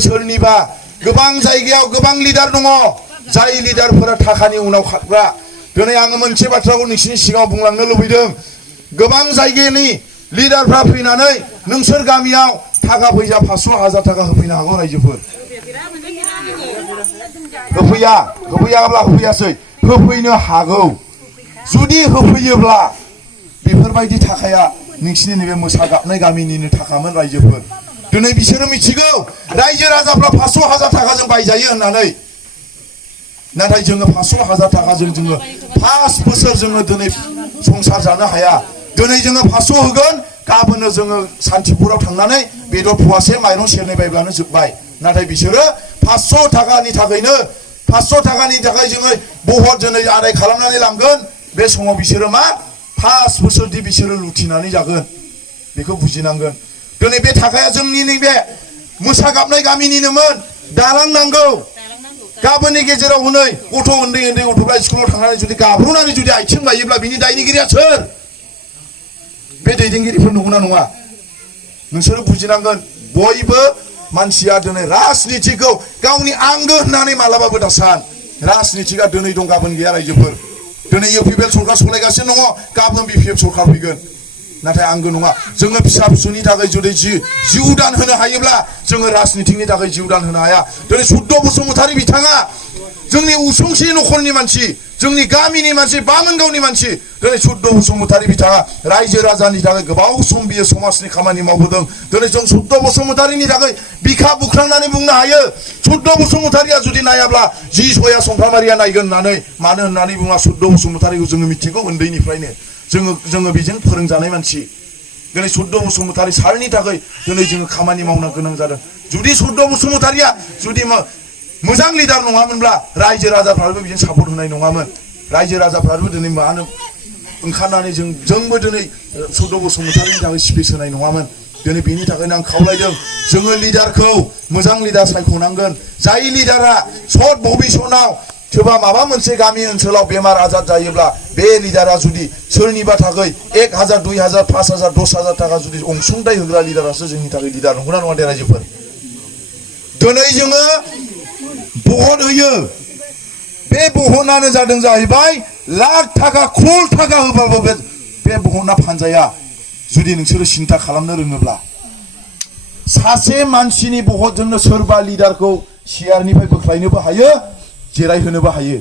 सोरनिबा गोबां जायगायाव गोबां लिडार दङ जाय लिडारफोरा थाखानि उनाव खारग्रा दिनै आङो मोनसे बाथ्राखौ नोंसिनि सिगाङाव बुंलांनो लुबैदों गोबां जायगानि लिडारफ्रा फैनानै नोंसोर गामियाव थाखा फैसा 500,000 थाखा होफैनो हागौ रायजोफोर होफैयाब्ला होफैयासै होफैनो हागौ जुदि होफैयोब्ला बेफोरबायदि थाखाया नोंसिनि नैबे मोसा गाबनाय गामिनिनो थाखामोन रायजोफोर दिनै बिसोरो मिथिगौ रायजो राजाफ्रा 500,000 थाखाजों बायजायो होननानै नाथाय जोङो 500,000 थाखाजों जोङो 5 बोसोर जोङो दिनै संसार जानो हाया दिनै जोङो 500 होगोन गाबोननो जोङो सान्तिपुराव थांनानै बेदर फवासे माइरं सेरनै बायब्लानो जोब्बाय नाथाय बिसोरो 500 थाखानि थाखायनो 500 थाखानि थाखाय जोङो बहुत दिनै आदाय खालामनानै लांगोन बे समाव बिसोरो मा 5 बोसोरदि बिसोरो लुथिनानै जागोन बेखौ बुजिनांगोन दिनै बे थाखाया जोंनि नैबे मोसा गाबनाय गामिनिनोमोन दालां नांगौ गाबोननि गेजेराव हनै गथ' उन्दै गथ'फ्रा स्कुलाव थांनानै जुदि गाब्र'नानै जुदि आथिं बायोब्ला बिनि दायनिगिरिया सोर बे दैदेनगिरिफोर नंगौना नङा नोंसोरो बुजिनांगोन बयबो मानसिया दिनै राजनितिखौ गावनि आंगो होननानै मालाबाबो दासान राजनितिका दिनै दं गाबोन गैया रायजोफोर दिनै इउपिपिएल सरकार सलायगासिनो दङ गाबोन बिपिएफ सरकार फैगोन नाथाय आंगो नङा जोङो फिसा फिसौनि थाखाय जुदि जिउ दान होनो हायोब्ला जोङो राजनितिनि थाखाय जिउ दान होनो हाया दिनै सुद्द बसुमतारी बिथाङा जोंनि उसुंसे नखरनि मानसि जोंनि गामिनि मानसि बामोनगावनि मानसि दिनै सुद्द बसुमतारी बिथाङा रायजो राजानि थाखाय गोबाव सम बियो समाजनि खामानि मावबोदों दिनै जों सुद्द बसुमतारीनि थाखाय बिखा बुख्रांनानै बुंनो हायो सुद्द बसुमतारीया जुदि नायाब्ला जि सया संफ्रामारिया नायगोन होननानै मानो होननानै बुङा सुद्द बसुमतारीखौ जोङो मिथिगौ उन्दैनिफ्रायनो जोङो बेजों फोरोंजानाय मानसि दिनै सुद्द बसुमतारी सारनि थाखाय दिनै जोङो खामानि मावनो गोनां जादों जुदि सुद्द बसुमतारीया जुदि मोजां लिडार नङामोनब्ला रायजो राजाफ्राबो बिजों सापर्ट होनाय नङामोन रायजो राजाफ्राबो दिनै मानो ओंखारनानै जोंबो दिनै सुद्द बसुमतारीनि थाखाय स्पिच होनाय नङामोन दिनै बेनि थाखायनो आं खावलायदों जोङो लिडारखौ मोजां लिडार सायख'नांगोन जाय लिडारा सत भबिसनाव सोरबा माबा मोनसे गामि ओनसोलाव बेमार आजार जायोब्ला बे लिडारा जुदि सोरनिबा थाखाय 1,000 2,000 5,000 10,000 थाखा जुदि अनसुंथाइ होग्रा लिडारासो जोंनि थाखाय लिडार नंगौना नङा दे रायजोफोर दिनै जोङो भट होयो बे भटआनो जादों जाहैबाय लाख थाखा क्रर थाखा होबाबो बे भटआ फानजाया जुदि नोंसोरो सिन्था खालामनो रोङोब्ला सासे मानसिनि भटजोंनो सोरबा लिडारखौ सियारनिफ्राय बोख्लायनोबो हायो जिरायहोनोबो हायो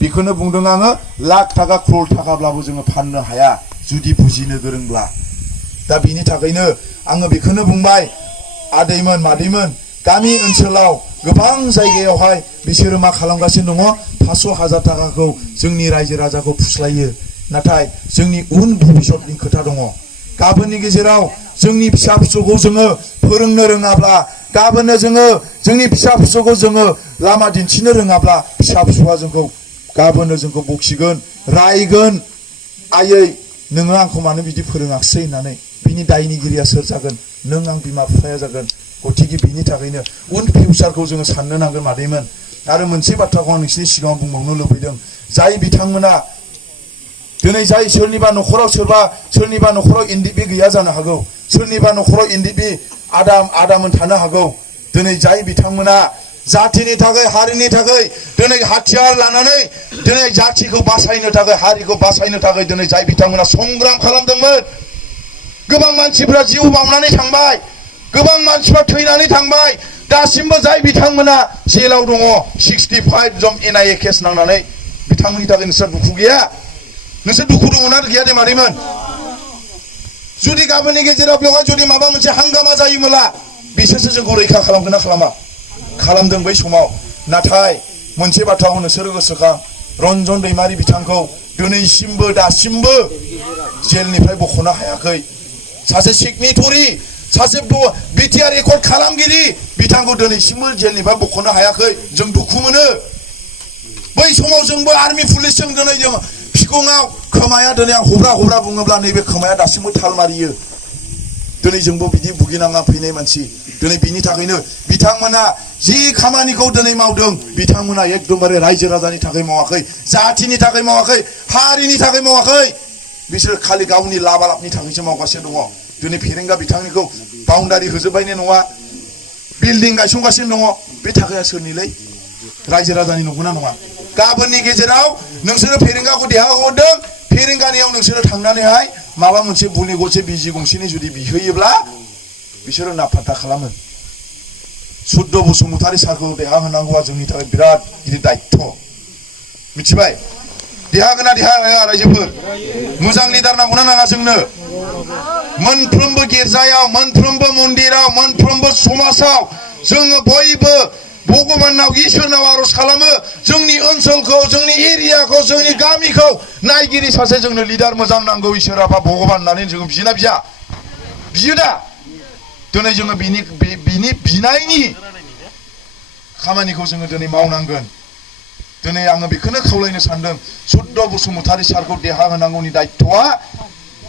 बेखौनो बुंदों आङो लाख थाखा क्रर थाखाब्लाबो जोङो फाननो हाया जुदि बुजिनो गोरोंब्ला दा बिनि थाखायनो आङो बेखौनो बुंबाय आदैमोन मादैमोन गामि ओनसोलाव गोबां जायगायावहाय बिसोरो मा खालामगासिनो दङ 500,000 थाखाखौ जोंनि रायजो राजाखौ फुस्लायो नाथाय जोंनि उन भबिसतनि खोथा दङ गाबोननि गेजेराव जोंनि फिसा फिसौखौ जोङो फोरोंनो रोङाब्ला गाबोननो जोङो जोंनि फिसा फिसौखौ जोङो लामा दिन्थिनो रोङाब्ला फिसा फिसौआ जोंखौ गाबोननो जोंखौ बखिगोन रायगोन आयै नोङो आंखौ मानो बिदि फोरोङाखिसै होननानै बिनि दायनिगिरिया सोर जागोन नों आं बिमा बिफाया जागोन गतिके बिनि थाखायनो उन फिउचारखौ जोङो साननो नांगोन मादैमोन आरो मोनसे बाथ्राखौ आं नोंसिनि सिगाङाव बुंबावनो लुबैदों जाय बिथांमोना दिनै जाय सोरनिबा नखराव एनडिपि गैया जानो हागौ सोरनिबा नखराव एनडिपि आदामोन थानो हागौ दिनै जाय बिथांमोना जातिनि थाखाय हारिनि थाखाय दिनै हाथियार लानानै दिनै जातिखौ बासायनो थाखाय हारिखौ बासायनो थाखाय दिनै जाय बिथांमोना संग्राम खालामदोंमोन गोबां मानसिफ्रा जिउ बावनानै थांबाय गोबां मानसिफ्रा थैनानै थांबाय दासिमबो जाय बिथांमोना जेलाव दङ 65 जन एनआइए केस नांनानै बिथांमोननि थाखाय नोंसोर दुखु गैया नोंसोर दुखु दङना गैया दे मादैमोन जुदि गाबोननि गेजेराव बेवहाय जुदि माबा मोनसे हांगामा जायोमोनला बिसोरसो जोंखौ रैखा खालामगोन ना खालामा खालामदों बै समाव नाथाय मोनसे बाथ्राखौ नोंसोरो गोसोखां रन्जन दैमारि बिथांखौ दिनैसिमबो दासिमबो जेलनिफ्राय बख'नो हायाखै सासे सिगनेटरि सासे बिटिआर रेकर्ड खालामगिरि बिथांखौ दिनैसिमबो जेलनिफ्राय बख'नो हायाखै जों दुखु मोनो बै समाव जोंबो आर्मि पुलिसजों दिनै जों फिखङाव खोमाया दिनै आं हब्रा बुङोब्ला नैबे खोमाया दासिमबो थाल मारियो दिनै जोंबो बिदि भुगिनांना फैनाय मानसि दिनै बिनि थाखायनो बिथांमोना जि खामानिखौ दिनै मावदों बिथांमोना एकदमबारे रायजो राजानि थाखाय मावाखै जातिनि थाखाय मावाखै हारिनि थाखाय मावाखै बिसोर खालि गावनि लाबालाबनि थाखायसो मावगासिनो दङ दिनै फेरेंगा बिथांनिखौ बाउन्डारि होजोबबायनो नङा बिल्डिं गायसंगासिनो दङ बे थाखाया सोरनिलै रायजो राजानि नंगौना नङा गाबोननि गेजेराव नोंसोरो फेरेंगाखौ देरहाहरदों फेरेंगानियाव नोंसोरो थांनानैहाय माबा मोनसे बुलि गंसे बिजि गंसेनि जुदि बिहैयोब्ला बिसोरो नाफात्ता खालामो सुद्ध बसुमतारी सारखौ देहा होनांगौआ जोंनि थाखाय बिराद गिदिर दायित्व मिथिबाय देहागोना देहाया रायजोफोर मोजां लिडार नांगौना नाङा जोंनो मोनफ्रोमबो गिर्जायाव मोनफ्रोमबो मन्दिराव मोनफ्रोमबो समाजाव जोङो बयबो भगबानाव इसोरनाव आरज खालामो जोंनि ओनसोलखौ जोंनि एरियाखौ जोंनि गामिखौ नायगिरि सासे जोंनो लिडार मोजां नांगौ इसोरा बा भगबान होननानै जोङो बियोना बिया बियो दा दिनै जोङो बिनि बिनायनि खामानिखौ जोङो दिनै मावनांगोन दिनै आङो बेखौनो खावलायनो सानदों सुद्ध बसुमतारी सारखौ देहा होनांगौनि दायित्वआ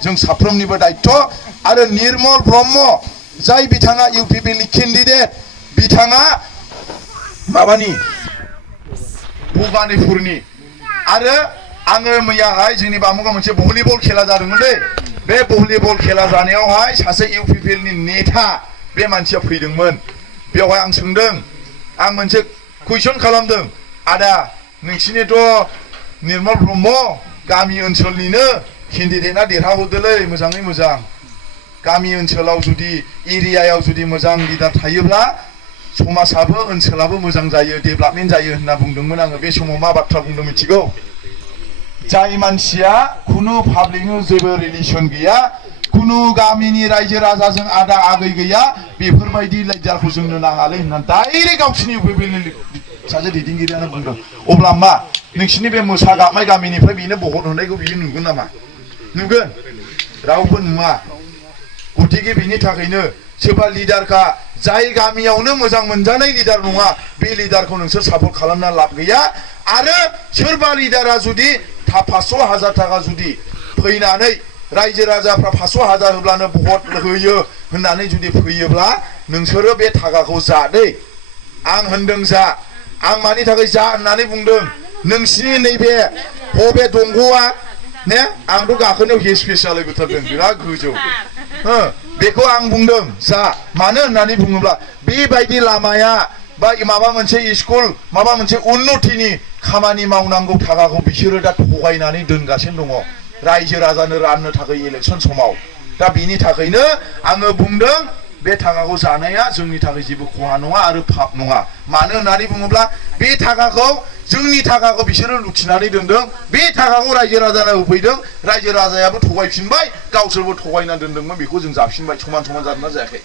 जों साफ्रोमनिबो दायित्व आरो निर्मल ब्रह्म जाय बिथाङा इउपिपिएलनि केन्डिडेट बिथाङा माबानि भबानिपुरनि आरो आङो मैयाहाय जोंनि बामुगाव मोनसे भलिबल खेला जादोंमोनलै बे भलिबल खेला जानायावहाय सासे इउपिपिएलनि नेता बे मानसिया फैदोंमोन बेवहाय आं सोंदों आं मोनसे कुइसन खालामदों आदा नोंसिनिथ' निर्मल ब्रह्म गामि ओनसोलनिनो केन्डिडेटआ देरहाहरदोलै मोजाङै मोजां गामि ओनसोलाव जुदि एरियायाव जुदि मोजां लिडार थायोब्ला समाजाबो ओनसोलाबो मोजां जायो डेभेलपमेन्ट जायो होनना बुंदोंमोन आङो बे समाव मा बाथ्रा बुंदों मिथिगौ जाय मानसिया खुनु पाब्लिकजों जेबो रिलेसन गैया खुनु गामिनि रायजो राजाजों आदा आगै गैया बेफोरबायदि लिडारखौ जोंनो नाङालै होननानै डाइरेक्ट गावसिनि इउपिपिएलनि सासे दैदेनगिरियानो बुंदों अब्ला मा नोंसिनि बे मोसा गाबनाय गामिनिफ्राय बेनो भट होनायखौ बियो नुगोन नामा नुगोन रावबो नुवा गतिके बिनि थाखायनो सोरबा लिडारखा जाय गामियावनो मोजां मोनजानाय लिडार नङा बे लिडारखौ नोंसोर सापर्ट खालामना लाब गैया आरो सोरबा लिडारा जुदि 500,000 थाखा जुदि फैनानै रायजो राजाफ्रा 500,000 होब्लानो भट होयो होननानै जुदि फैयोब्ला नोंसोरो बे थाखाखौ जा दै आं होनदों जा आं मानि थाखाय जा होननानै बुंदों नोंसिनि नैबे बबे दंग'आ ने आंथ' गाखोनायाव हेस फेस जालायबोथारदों बिराद गोजौ बेखौ आं बुंदों जा मानो होननानै बुङोब्ला बेबायदि लामाया बा माबा मोनसे स्कुल माबा मोनसे उन्नतिनि खामानि मावनांगौ थाखाखौ बिसोरो दा थगायनानै दोनगासिनो दङ रायजो राजानो राननो थाखाय इलेक्सन समाव दा बिनि थाखायनो आङो बुंदों बे थाखाखौ जानाया जोंनि थाखाय जेबो खहा नङा आरो पाप नङा मानो होननानै बुङोब्ला बे थाखाखौ जोंनि थाखाखौ बिसोरो लुथिनानै दोनदों बे थाखाखौ रायजो राजानो होफैदों रायजो राजायाबो थगायफिनबाय गावसोरबो थगायनानै दोनदोंमोन बेखौ जों जाफिनबाय समान समान जादोंना जायाखै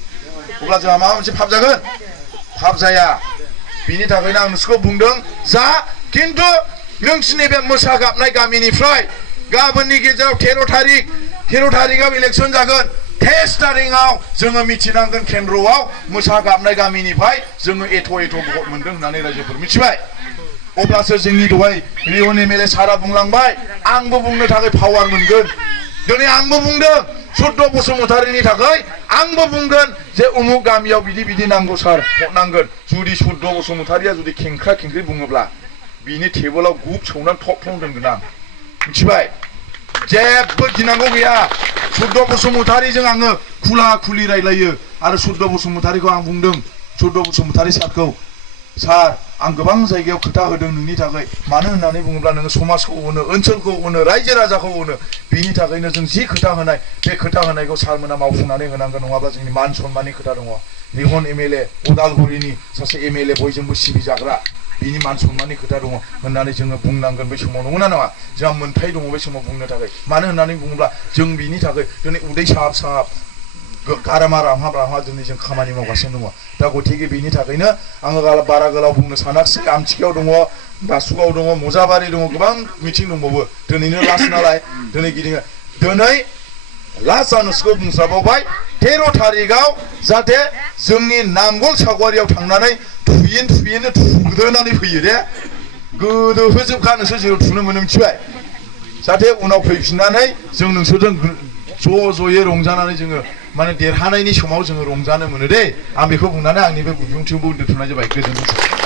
अब्ला जोंहा माबा मोनसे पाप जागोन पाप जाया बिनि थाखायनो आं नोंसोरखौ बुंदों जा खिन्थु नोंसिनि बे मोसा गाबनाय गामिनिफ्राय गाबोननि गेजेराव 13 थारिखआव इलेक्सन जागोन 23 तारिखआव जोङो मिथिनांगोन केन्द्रआव मोसा गाबनाय गामिनिफ्राय जोङो एथ' भट मोनदों होननानै रायजोफोर मिथिबाय अब्लासो जोंनि दहाय रियन एमएलए सारा बुंलांबाय आंबो बुंनो थाखाय पावार मोनगोन दिनै आंबो बुंदों सुद्ध बसुमतारीनि थाखाय आंबो बुंगोन जे उमुक गामियाव बिदि बिदि नांगौ सार हरनांगोन जुदि सुद्ध बसुमतारीया जुदि खेंख्रा खेंख्रि बुङोब्ला बिनि टेबोलाव गुब सौनानै थफ्लं दोनगोन आं मिथिबाय जेबो गिनांगौ गैया सुद्ध बसुमतारीजों आङो खुला खुलि रायलायो आरो सुद्ध बसुमतारीखौ आं बुंदों सुद्ध बसुमतारी सारखौ सार आं गोबां जायगायाव खोथा होदों नोंनि थाखाय मानो होननानै बुङोब्ला नोङो समाजखौ अनो ओनसोलखौ अनो रायजो राजाखौ अनो बिनि थाखायनो जों जि खोथा होनाय बे खोथा होनायखौ सारमोना मावफुंनानै होनांगोन नङाब्ला जोंनि मान सन्माननि खोथा दङ रिहन एमएलए उदालगुरिनि सासे एमएलए बयजोंबो सिबिजाग्रा बिनि मान सन्माननि खोथा दङ होननानै जोङो बुंनांगोन बै समाव नंगौना नङा जोंहा मोन्थाय दङ बै समाव बुंनो थाखाय मानो होननानै बुङोब्ला जों बिनि थाखाय दिनै उदै साहाब साहाब गारामा रामहाब रामहाब दिनै जों खामानि मावगासिनो दङ दा गतिके बिनि थाखायनो आङो बारा गोलाव बुंनो सानाखिसै आमथिखायाव दङ बासुगाव दङ मजाबारि दङ गोबां मिटिं दंबावो दिनैनो लास्ट नालाय दिनै गिदिङो दिनै लास्ट आं नोंसोरखौ बुंस्राबावबाय 13 थारिखआव जाहाथे जोंनि नांगोल सागवारियाव थांनानै थुयैनो थुग्रोनानै फैयो दे गोदो होजोबखा नोंसोर जेराव थुनो मोनो मिथिबाय जाहाथे उनाव फैफिननानै जों नोंसोरजों ज'यै रंजानानै जोङो माने देरहानायनि समाव जोङो रंजानो मोनो दे आं बेखौ बुंनानै आंनि बे बिबुंथिखौ दोनथ'नाय जाबाय गोजोनथों